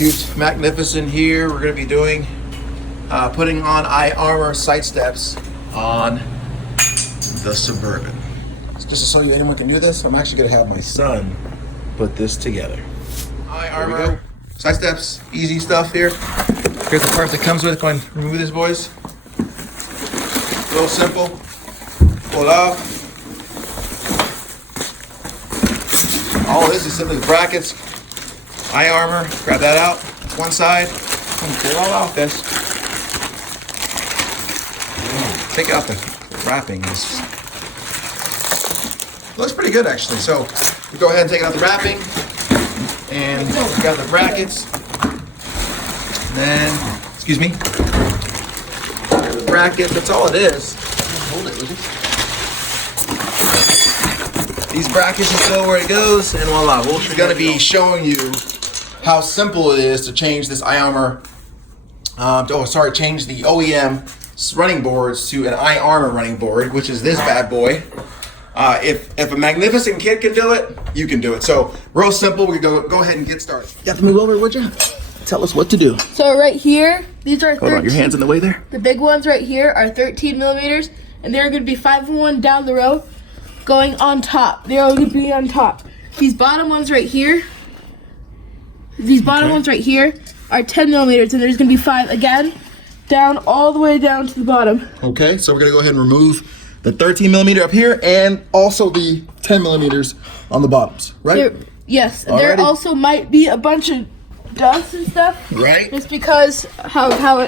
Substitute Magnificent here. We're going to be doing putting on iArmor sight steps on the Suburban. Just to show you anyone can do this, I'm actually going to have my son put this together. iArmor sight steps, easy stuff here. Here's the part that comes with it. Go ahead and remove this, boys. Real simple. Pull it off. All this is simply the brackets. iArmor, grab that out. One side. Pull it all off this. Take out the wrapping. Looks pretty good actually. So we go ahead and take out the wrapping. And we got the brackets. Then, excuse me. The brackets, that's all it is. Hold it, would you? These brackets just go where it goes, and voila. We're going to be showing you how simple it is to change this iArmor, change the OEM running boards to an iArmor running board, which is this bad boy. If a magnificent kid can do it, you can do it. So real simple, we go ahead and get started. You have to move over, would you? Tell us what to do. So right here, these are 13. Hold on, your hand's in the way there. The big ones right here are 13 millimeters, and they're going to be 5-1 down the row, going on top. They're all going to be on top. These bottom ones right here, are 10 millimeters, and there's going to be 5 again, down all the way down to the bottom. Okay, so we're going to go ahead and remove the 13 millimeter up here, and also the 10 millimeters on the bottoms, right? Yes, there also might be a bunch of dust and stuff, right? Just because where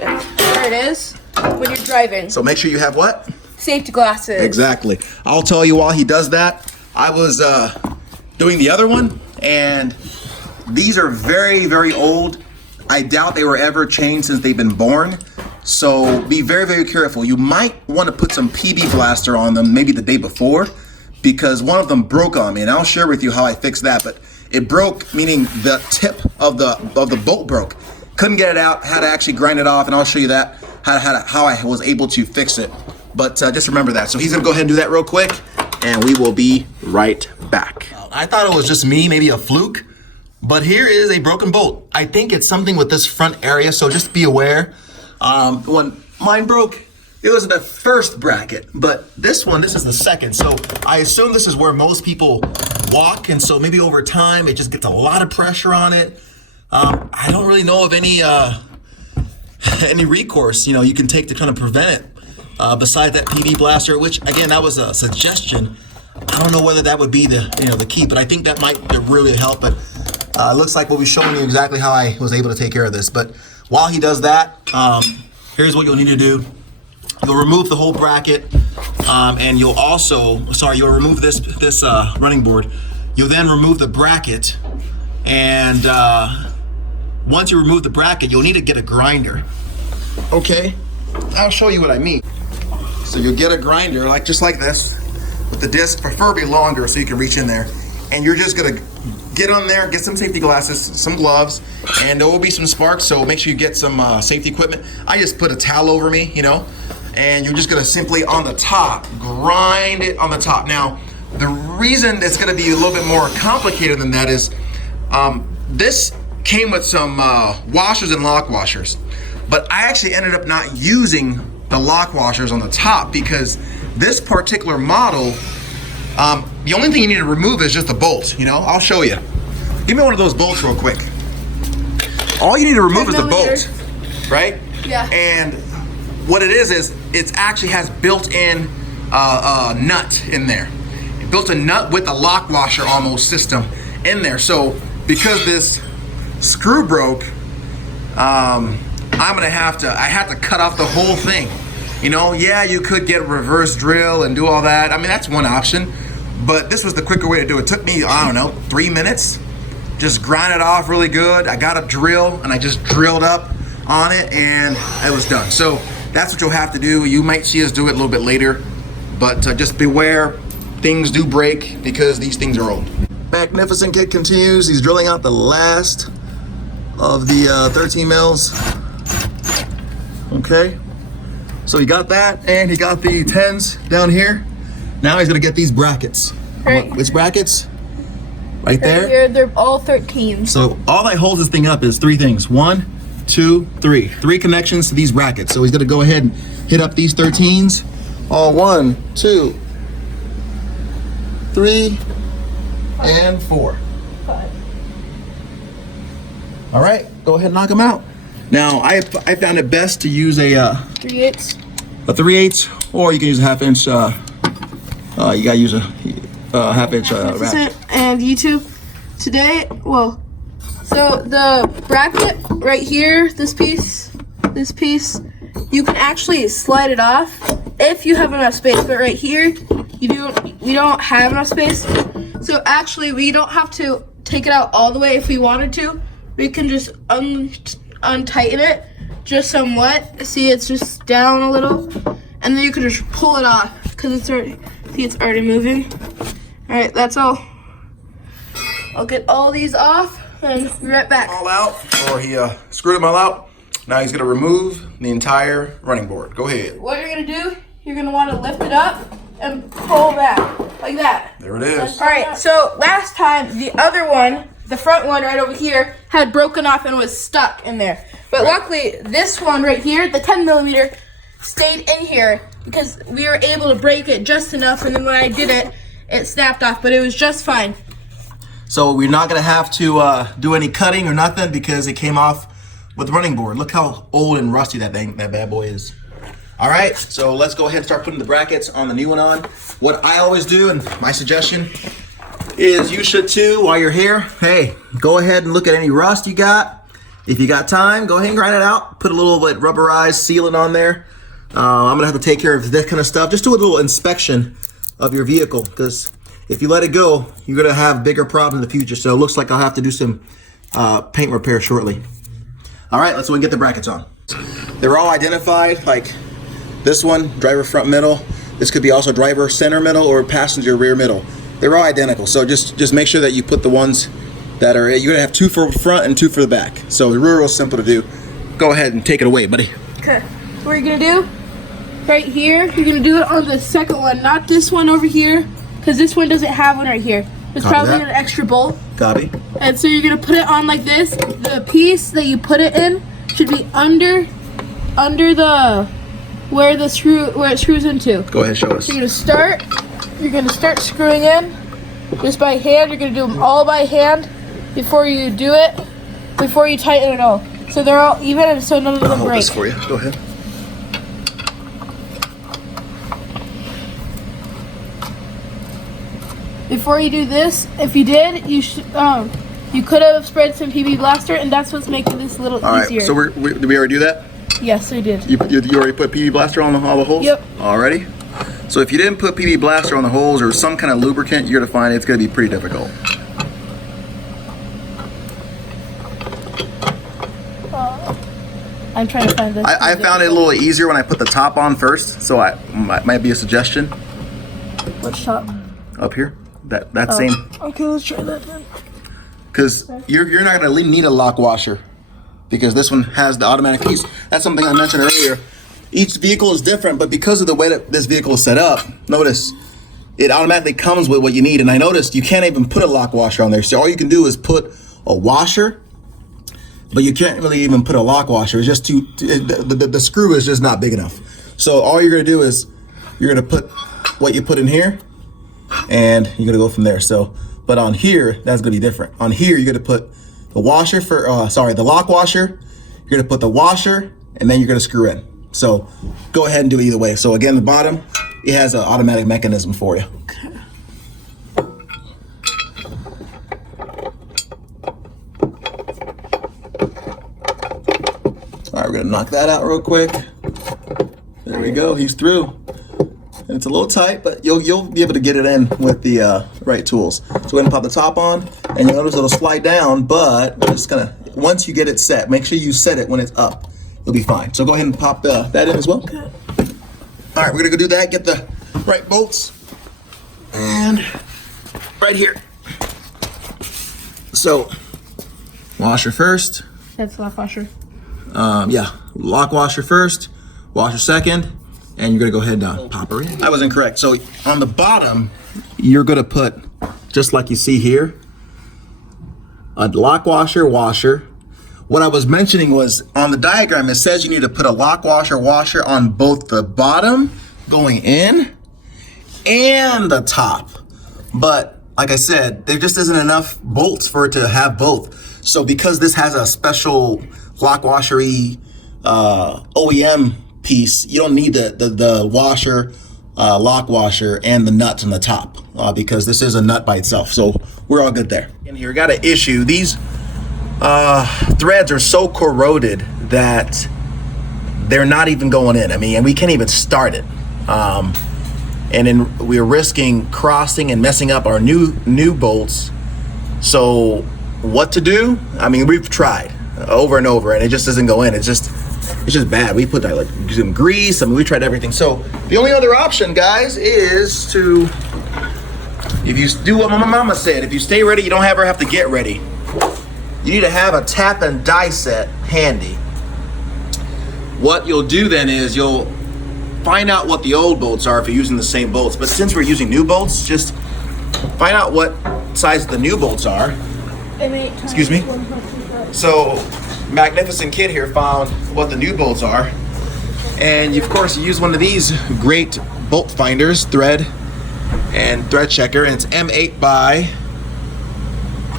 it is when you're driving. So make sure you have what? Safety glasses. Exactly. I'll tell you while he does that, I was doing the other one, and these are very, very old. I doubt they were ever changed since they've been born. So be very, very careful. You might want to put some PB blaster on them maybe the day before, because one of them broke on me, and I'll share with you how I fixed that. But it broke, meaning the tip of the bolt broke. Couldn't get it out, had to actually grind it off, and I'll show you that, how I was able to fix it. But just remember that. So he's gonna go ahead and do that real quick, and we will be right back. I thought it was just me, maybe a fluke, but here is a broken bolt. I think it's something with this front area, so just be aware. When mine broke, it was the first bracket, but this is the second. So I assume this is where most people walk, and so maybe over time it just gets a lot of pressure on it. I don't really know of any recourse you can take to kind of prevent it, besides that PV blaster, which again, that was a suggestion. I don't know whether that would be the key, but I think that might really help. But it looks like we'll be showing you exactly how I was able to take care of this. But while he does that, here's what you'll need to do. You'll remove the whole bracket, and you'll remove this running board. You'll then remove the bracket, and once you remove the bracket, you'll need to get a grinder. Okay, I'll show you what I mean. So you'll get a grinder, just like this, with the disc, preferably longer, so you can reach in there. And you're just gonna get on there, get some safety glasses, some gloves, and there will be some sparks, so make sure you get some safety equipment. I just put a towel over me, and you're just gonna simply on the top, grind it on the top. Now, the reason it's gonna be a little bit more complicated than that is, this came with some washers and lock washers, but I actually ended up not using the lock washers on the top because this particular model, the only thing you need to remove is just the bolt, I'll show you. Give me one of those bolts real quick. All you need to remove is the bolt, right? Yeah. And what it is it actually has built-in nut in there. It built a nut with a lock washer almost system in there. So because this screw broke, I had to cut off the whole thing. Yeah, you could get a reverse drill and do all that. I mean, that's one option, but this was the quicker way to do it. It took me, 3 minutes. Just grind it off really good. I got a drill and I just drilled up on it and it was done. So that's what you'll have to do. You might see us do it a little bit later, but just beware, things do break because these things are old. Magnificent kid continues. He's drilling out the last of the 13 mils. Okay. So he got that, and he got the 10s down here. Now he's gonna get these brackets. Right. Which brackets? Right there. Here, they're all 13. So all that holds this thing up is 3 things. 1, 2, 3. 3 connections to these brackets. So he's gonna go ahead and hit up these 13s. All 1, 2, 3, and 4. 5. All right, go ahead and knock them out. Now I found it best to use a 3/8. a 3/8, or you can use a 1/2 inch. You gotta use a 1/2 inch ratchet. And YouTube today, well, so the bracket right here, this piece, you can actually slide it off if you have enough space. But right here, we don't have enough space. So actually, we don't have to take it out all the way if we wanted to. We can just untighten it just somewhat. See, it's just down a little, and then you can just pull it off because it's already moving. All right, that's all. I'll get all these off and be right back. All out, or he screwed them all out. Now he's gonna remove the entire running board. Go ahead. What you're gonna do, you're gonna wanna lift it up and pull back, like that. There it is. All right, so last time, the other one, the front one right over here, had broken off and was stuck in there. But luckily, this one right here, the 10mm, stayed in here because we were able to break it just enough, and then when I did it, it snapped off, but it was just fine. So we're not gonna have to do any cutting or nothing because it came off with the running board. Look how old and rusty that bad boy is. All right, so let's go ahead and start putting the brackets on the new one on. What I always do, and my suggestion is you should too while you're here. Hey, go ahead and look at any rust you got. If you got time, go ahead and grind it out. Put a little bit rubberized sealant on there. I'm gonna have to take care of that kind of stuff. Just do a little inspection of your vehicle, because if you let it go, you're gonna have bigger problems in the future. So it looks like I'll have to do some paint repair shortly. All right, let's go and get the brackets on. They're all identified, like this one, driver front middle. This could be also driver center middle or passenger rear middle. They're all identical. So just make sure that you put the ones that are, you're gonna have 2 for front and 2 for the back. So it's real simple to do. Go ahead and take it away, buddy. Okay, what you're gonna do, right here, you're gonna do it on the second one, not this one over here, because this one doesn't have one right here. There's Copy probably that. an extra bolt. Copy. And so you're gonna put it on like this. The piece that you put it in should be under the where it screws into. Go ahead, show us. So you're gonna start screwing in just by hand. You're gonna do them all by hand before you tighten it all. So they're all even and so none of I'll them hold break. this for you. Go ahead. Before you do this, if you did, you could have sprayed some PB Blaster, and that's what's making this a little All right, easier. so did we already do that? Yes, I did. You already put PB Blaster on all the holes? Yep. Already? So if you didn't put PB Blaster on the holes or some kind of lubricant, you're gonna find it's gonna be pretty difficult. I'm trying to find this. I found it a little easier when I put the top on first, so might be a suggestion. Which top? Up here, that same, Okay, let's try that then. because you're not gonna need a lock washer because this one has the automatic piece. That's something I mentioned earlier. Each vehicle is different, but because of the way that this vehicle is set up, notice it automatically comes with what you need. And I noticed you can't even put a lock washer on there. So all you can do is put a washer, but you can't really even put a lock washer. It's just the screw is just not big enough. So all you're gonna do is you're gonna put what you put in here, and you're gonna go from there. So, but on here, that's gonna be different. On here, you're gonna put the washer for, the lock washer. You're gonna put the washer, and then you're gonna screw in. So go ahead and do it either way. So again, the bottom, it has an automatic mechanism for you. All right, we're gonna knock that out real quick. There we go, he's through. And it's a little tight, but you'll be able to get it in with the right tools. So we're gonna pop the top on, and you'll notice it'll slide down, but we're just gonna, once you get it set, make sure you set it when it's up. You'll be fine. So go ahead and pop that in as well. Okay. All right, we're gonna go do that, get the right bolts, and right here. So, washer first. That's lock washer. Yeah, lock washer first, washer second, and you're gonna go ahead and pop her in. I was incorrect. So on the bottom, you're gonna put, just like you see here, a lock washer, washer. What I was mentioning was on the diagram, it says you need to put a lock washer, washer on both the bottom going in and the top. But like I said, there just isn't enough bolts for it to have both. So because this has a special lock washery OEM piece, you don't need the washer, lock washer, and the nuts on the top because this is a nut by itself. So we're all good there. And here, got an issue. These threads are so corroded that they're not even going in. I mean, and we can't even start it. And then we're risking crossing and messing up our new bolts. So what to do? I mean, we've tried over and over, and it just doesn't go in. It's just bad. We put like some grease. I mean, we tried everything. So the only other option, guys, is to, if you do what my mama said, if you stay ready, you don't ever have to get ready. You need to have a tap and die set handy. What you'll do then is you'll find out what the old bolts are if you're using the same bolts. But since we're using new bolts, just find out what size the new bolts are. Excuse me. So Magnificent Kid here found what the new bolts are. And of course you use one of these great bolt finders, thread and thread checker, and it's M8 by,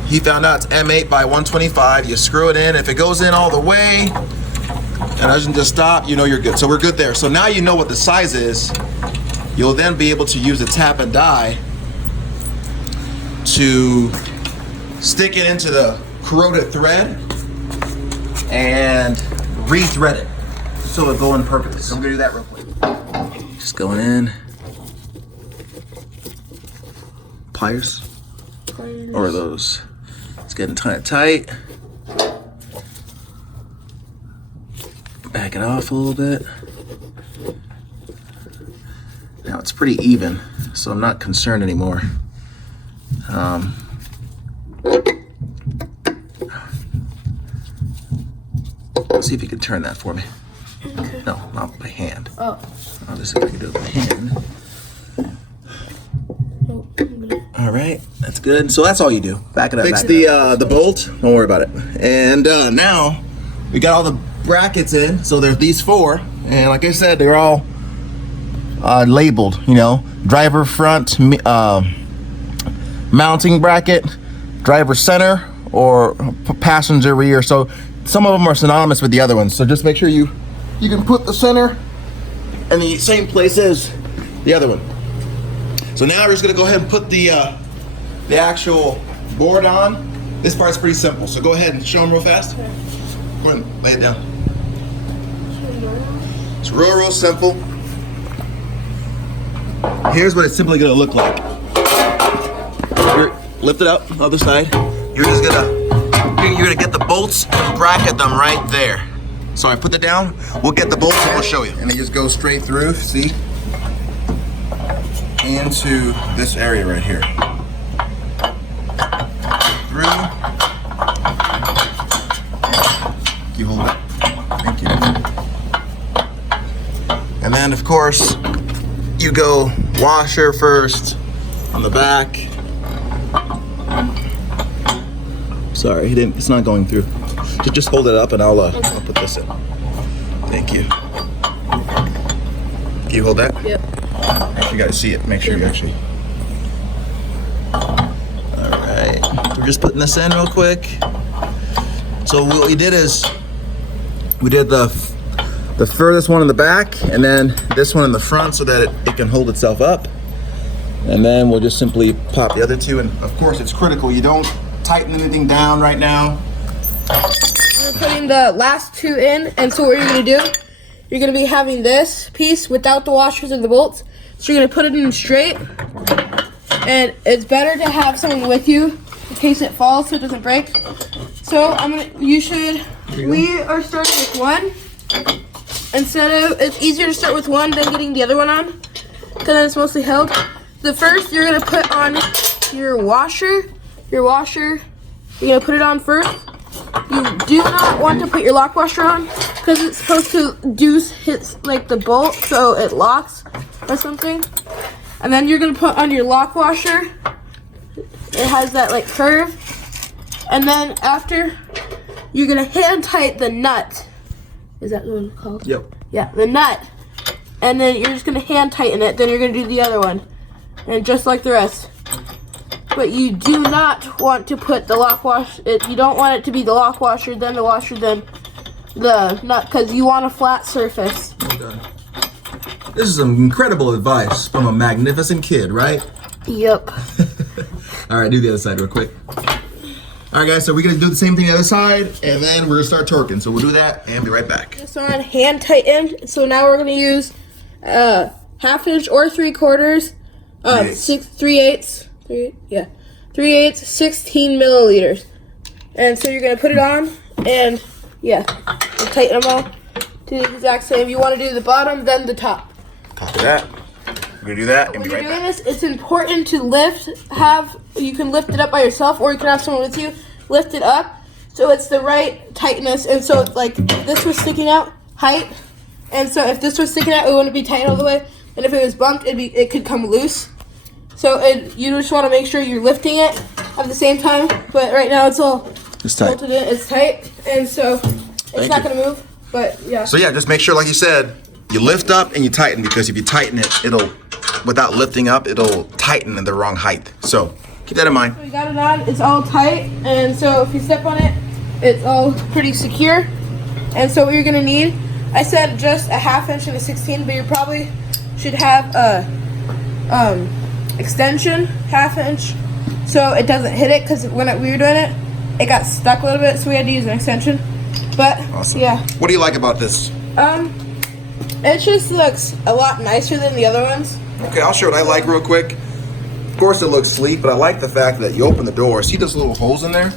he found out it's M8 by 125. You screw it in. If it goes in all the way and doesn't just stop, you know you're good. So we're good there. So now you know what the size is. You'll then be able to use a tap and die to stick it into the corroded thread and re-thread it so it'll go in perfectly. So I'm gonna do that real quick. Just going in. Pliers? Or those? It's getting kind of tight. Back it off a little bit. Now it's pretty even, so I'm not concerned anymore. Let's see if you can turn that for me. Okay. No, not by hand. Oh. I'll just see if I can do it by hand. All right, that's good. So that's all you do. Back it up. Fix the bolt. Don't worry about it. And now we got all the brackets in. So there's these four, and like I said, they're all labeled. You know, driver front mounting bracket, driver center, or passenger rear. So some of them are synonymous with the other ones. So just make sure you can put the center in the same place as the other one. So now we're just gonna go ahead and put the actual board on. This part's pretty simple. So go ahead and show them real fast. Okay. Go ahead and lay it down. It's real simple. Here's what it's simply gonna look like. Lift it up, other side. You're gonna get the bolts and bracket them right there. So I put that down, we'll get the bolts and we'll show you. And they just go straight through, see? Into this area right here. Through. You hold it. Thank you. And then of course, you go washer first on the back. Sorry, it's not going through. Just hold it up and I'll put this in. Thank you. Can you hold that? Yep. You gotta see it, make sure you actually. All right, we're just putting this in real quick. So what we did is, we did the furthest one in the back and then this one in the front so that it can hold itself up. And then we'll just simply pop the other two. And of course it's critical, you don't tighten anything down right now. We're putting the last two in, and so what you're gonna do, you're gonna be having this piece without the washers and the bolts. So you're gonna put it in straight, and it's better to have someone with you in case it falls so it doesn't break. So we are starting with one. It's easier to start with one than getting the other one on, because then it's mostly held. The first, you're gonna put on your washer. You're gonna put it on first. You do not want to put your lock washer on because it's supposed to hit like the bolt so it locks or something. And then you're gonna put on your lock washer. It has that like curve. And then after, you're gonna hand tight the nut. Is that what it's called? Yep. Yeah, the nut. And then you're just gonna hand tighten it. Then you're gonna do the other one. And just like the rest. But you do not want to put the lock wash, you don't want it to be the lock washer, then the washer, then the nut, because you want a flat surface. Okay. This is some incredible advice from a magnificent kid, right? Yep. All right, do the other side real quick. All right, guys, so we're gonna do the same thing the other side, and then we're gonna start torquing. So we'll do that and be right back. This on hand tightened. So now we're gonna use 1/2 inch or 3/4, 3/8, 16 milliliters. And so you're gonna put it on, and yeah, and tighten them all to the exact same. You want to do the bottom, then the top. Copy that. We're gonna do that and When be you're right doing back. this, it's important to you can lift it up by yourself, or you can have someone with you lift it up so it's the right tightness. And so it's like this was sticking out height, and so if this was sticking out, it wouldn't be tight all the way, and if it was bumped, it could come loose. So you just want to make sure you're lifting it at the same time. But right now it's all It's tight. bolted in, it's tight, and so it's not gonna move. But yeah. So yeah, just make sure, like you said, you lift up and you tighten, because if you tighten it, without lifting up, it'll tighten in the wrong height. So keep that in mind. We got it on, it's all tight, and so if you step on it, it's all pretty secure. And so what you're gonna need, I said just a 1/2 inch and a 16, but you probably should have a extension 1/2 inch so it doesn't hit it, because when we were doing it, it got stuck a little bit, so we had to use an extension. But Awesome. yeah, What do you like about this? it just looks a lot nicer than the other ones. Okay, I'll show what I like real quick. Of course it looks sleek, but I like the fact that you open the door. See those little holes in there?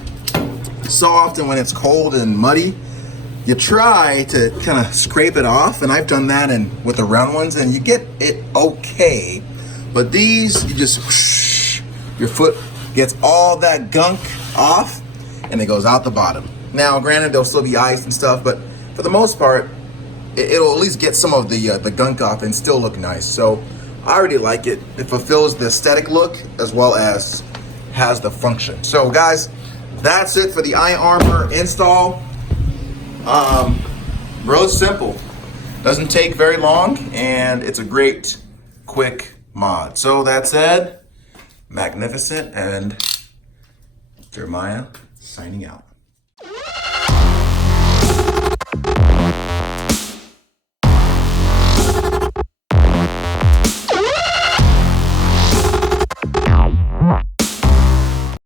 So often when it's cold and muddy, you try to kind of scrape it off, and I've done that with the round ones, and you get it okay. But these, you just whoosh, your foot gets all that gunk off, and it goes out the bottom. Now, granted, there'll still be ice and stuff, but for the most part, it'll at least get some of the gunk off and still look nice. So I already like it. It fulfills the aesthetic look as well as has the function. So guys, that's it for the iArmor install. Real simple. Doesn't take very long, and it's a great, quick mod. So that said, magnificent, and Jeremiah signing out.